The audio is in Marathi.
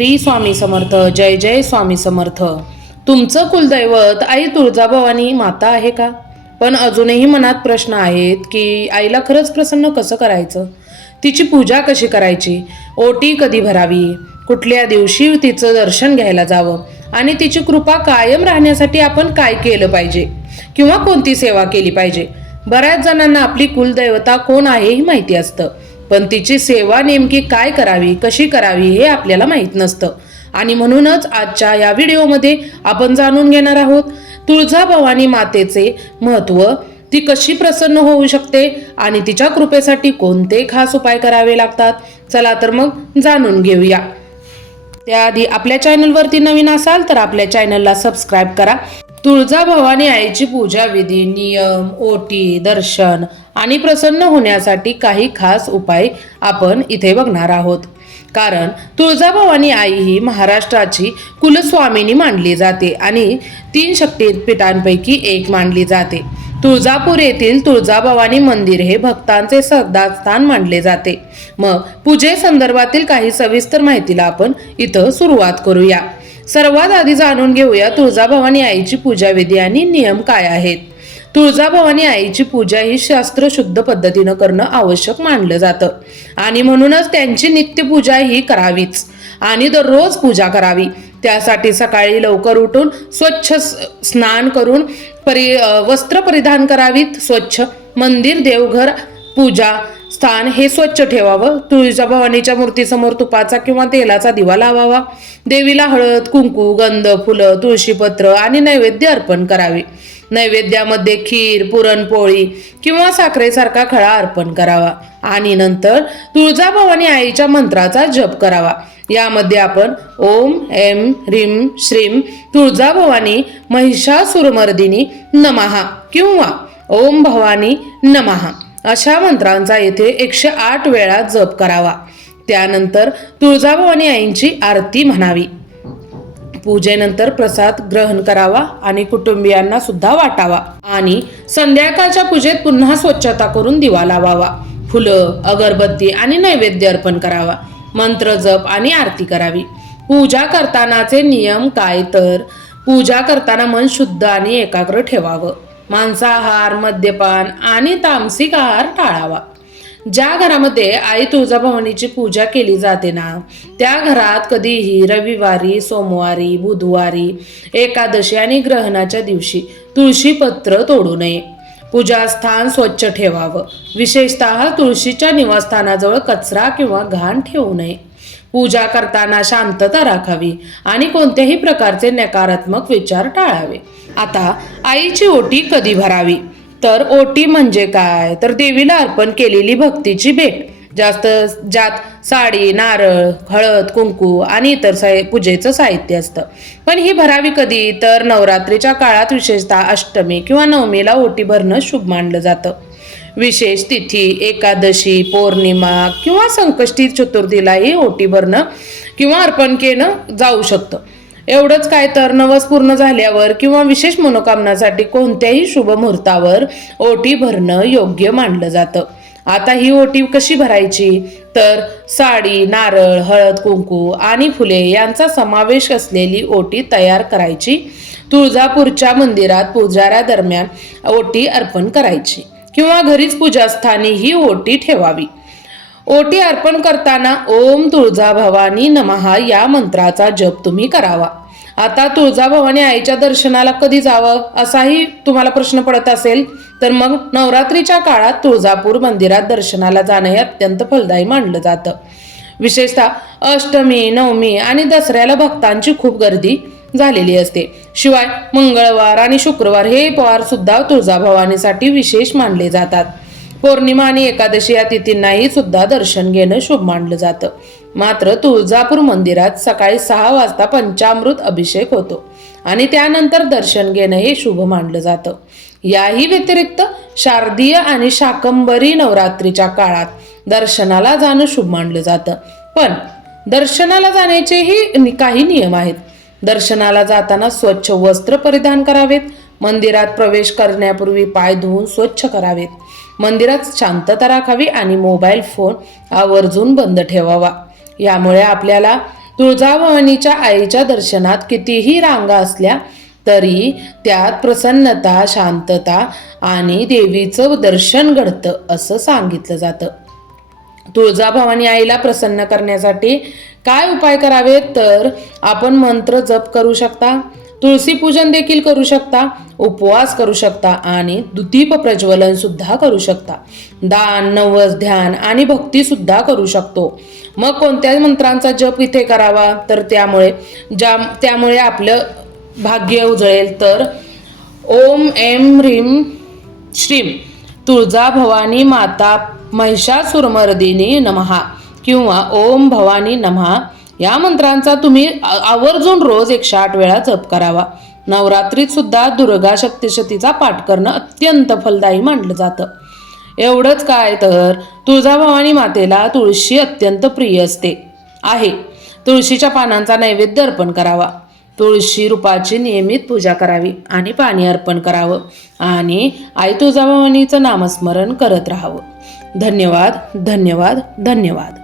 श्री स्वामी समर्थ. जय जय स्वामी समर्थ. तुमचं कुलदैवत आई तुळजाभवानी माता आहे का? पण अजूनही मनात प्रश्न आहेत की आईला खरंच प्रसन्न कसं करायचं, तिची पूजा कशी करायची, ओटी कधी भरावी, कुठल्या दिवशी तिचं दर्शन घ्यायला जावं आणि तिची कृपा कायम राहण्यासाठी आपण काय केलं पाहिजे किंवा कोणती सेवा केली पाहिजे. बऱ्याच जणांना आपली कुलदैवता कोण आहे हे माहिती असतं, पण तिची सेवा नेमकी काय करावी, कशी करावी हे आपल्याला माहीत नसतं. आणि म्हणूनच आजच्या या व्हिडिओमध्ये आपण जाणून घेणार आहोत तुळजाभवानी मातेचे महत्त्व, ती कशी प्रसन्न होऊ शकते आणि तिच्या कृपेसाठी कोणते खास उपाय करावे लागतात. चला तर मग जाणून घेऊया. त्याआधी आपल्या चॅनलवरती नवीन असाल तर आपल्या चॅनलला सबस्क्राईब करा. तुळजाभवानी आईची पूजा विधी, नियम, ओटी, दर्शन आणि प्रसन्न होण्यासाठी काही खास उपाय आपण इथे बघणार आहोत. कारण तुळजाभवानी आई ही महाराष्ट्राची कुलस्वामिनी मानली जाते आणि 3 शक्तिपीठांपैकी एक मानली जाते. तुळजापूर येथील तुळजाभवानी मंदिर हे भक्तांचे श्रद्धास्थान मानले जाते. मग पूजेसंदर्भातील काही सविस्तर माहितीला आपण इथं सुरुवात करूया. सर्वात आधी जाणून घेऊया तुळजाभवानी आईची पूजाविधी आणि नियम काय आहेत. तुळजाभवानी आईची पूजा ही शास्त्रशुद्ध पद्धतीनं करणं आवश्यक मानलं जातं आणि म्हणूनच त्यांची नित्यपूजा ही करावीच आणि दररोज पूजा करावी. त्यासाठी सकाळी लवकर उठून स्वच्छ स्नान करून वस्त्र परिधान करावीत. स्वच्छ मंदिर, देवघर, पूजा स्थान हे स्वच्छ ठेवावं. तुळजाभवानीच्या मूर्तीसमोर तुपाचा किंवा तेलाचा दिवा लावावा. देवीला हळद, कुंकू, गंध, फुलं, तुळशीपत्र आणि नैवेद्य अर्पण करावे. नैवेद्यामध्ये खीर, पुरणपोळी किंवा साखरेसारखा खळा अर्पण करावा आणि नंतर तुळजाभवानी आईच्या मंत्राचा जप करावा. यामध्ये आपण ओम ऐं ह्रीं श्रीं तुळजाभवानी महिषासुरमर्दिनी नमः किंवा ओम भवानी नमः अशा मंत्रांचा येथे 108 वेळा जप करावा. त्यानंतर तुळजाभवानी आईंची आरती म्हणावी. पूजेनंतर प्रसाद ग्रहण करावा आणि कुटुंबियांना सुद्धा वाटावा आणि संध्याकाळच्या पूजेत पुन्हा स्वच्छता करून दिवा लावावा. फुलं, अगरबत्ती आणि नैवेद्य अर्पण करावा. मंत्र जप आणि आरती करावी. पूजा करतानाचे नियम काय तर पूजा करताना मन शुद्ध आणि एकाग्र ठेवावं. मांसाहार, मद्यपान आणि तामसिक आहार टाळावा. ज्या घरामध्ये आई तुळजाभवानीची पूजा केली जाते ना, त्या घरात कधीही रविवारी, सोमवारी, बुधवारी, एकादशी आणि ग्रहणाच्या दिवशी तुळशीपत्र तोडू नये. पूजास्थान स्वच्छ ठेवावं. विशेषतः तुळशीच्या निवासस्थानाजवळ कचरा किंवा घाण ठेवू नये. पूजा करताना शांतता राखावी आणि कोणत्याही प्रकारचे नकारात्मक विचार टाळावे. आता आईची ओटी कधी भरावी तर ओटी म्हणजे काय तर देवीला अर्पण केलेली भक्तीची भेट, ज्यात साडी, नारळ, हळद, कुंकू आणि इतर पूजेचं साहित्य असतं. पण ही भरावी कधी तर नवरात्रीच्या काळात, विशेषतः अष्टमी किंवा नवमीला ओटी भरणं शुभ मानलं जातं. विशेष तिथी, एकादशी, पौर्णिमा किंवा संकष्टी चतुर्थीलाही ओटी भरणं किंवा अर्पण केलं जाऊ शकतं. एवढंच काय तर नवस पूर्ण झाल्यावर किंवा विशेष मनोकामनासाठी कोणत्याही शुभ मुहूर्तावर ओटी भरणं योग्य मानलं जातं. आता ही ओटी कशी भरायची तर साडी, नारळ, हळद, कुंकू आणि फुले यांचा समावेश असलेली ओटी तयार करायची. तुळजापूरच्या मंदिरात पूजाऱ्यादरम्यान ओटी अर्पण करायची किंवा घरीच पूजास्थानी ही ओटी ठेवावी. ओटी अर्पण करताना ओम तुळजाभवानी नमः या मंत्राचा जप तुम्ही करावा. आता तुळजाभवानी आईच्या दर्शनाला कधी जावं असाही तुम्हाला प्रश्न पडत असेल तर मग नवरात्रीच्या काळात तुळजापूर मंदिरात दर्शनाला जाणं हे अत्यंत फलदायी मानलं जातं. विशेषतः अष्टमी, नवमी आणि दसऱ्याला भक्तांची खूप गर्दी झालेली असते. शिवाय मंगळवार आणि शुक्रवार हे वार सुद्धा तुळजाभवानीसाठी विशेष मानले जातात. पौर्णिमा आणि एकादशी या तिथींनाही सुद्धा दर्शन घेणं शुभ मानलं जातं. मात्र तुळजापूर मंदिरात सकाळी 6 वाजता पंचामृत अभिषेक होतो आणि त्यानंतर दर्शन घेणं हे शुभ मानलं जातं. याही व्यतिरिक्त शारदीय आणि शाकंभरी नवरात्रीच्या काळात दर्शनाला जाणं शुभ मानलं जातं. पण दर्शनाला जाण्याचेही काही नियम आहेत. दर्शनाला जाताना स्वच्छ वस्त्र परिधान करावेत. मंदिरात प्रवेश करण्यापूर्वी पाय धुवून स्वच्छ करावेत. मंदिरात शांतता राखावी आणि मोबाईल फोन आवर्जून बंद ठेवावा. यामुळे आपल्याला तुळजाभवानीच्या आईच्या दर्शनात कितीही रांगा असल्या तरी त्यात प्रसन्नता, शांतता आणि देवीचं दर्शन घडतं असं सांगितलं जातं. तुळजाभवानी आईला प्रसन्न करण्यासाठी काय उपाय करावेत तर आपण मंत्र जप करू शकता, तुळशी पूजन देखील करू शकता, उपवास करू शकता आणि दीप प्रज्वलन सुद्धा करू शकता. दान, नवस, ध्यान आणि भक्ती सुद्धा करू शकतो. मग कोणत्या मंत्रांचा जप इथे करावा तर त्यामुळे आपलं भाग्य उजळेल तर ओम ऐं ह्रीं श्रीं तुळजाभवानी माता महिषासुरमर्दिनी नमः किंवा ओम भवानी नमः या मंत्रांचा तुम्ही आवर्जून रोज 108 वेळा जप करावा. नवरात्रीत सुद्धा दुर्गा सप्तशतीचा पाठ करणं अत्यंत फलदायी मानलं जातं. एवढंच काय तर तुळजाभवानी मातेला तुळशी अत्यंत प्रिय आहे. तुळशीच्या पानांचा नैवेद्य अर्पण करावा. तुळशी रूपाची नियमित पूजा करावी आणि पाणी अर्पण करावं आणि आई तुळजाभवानीचं नामस्मरण करत राहावं. धन्यवाद, धन्यवाद, धन्यवाद.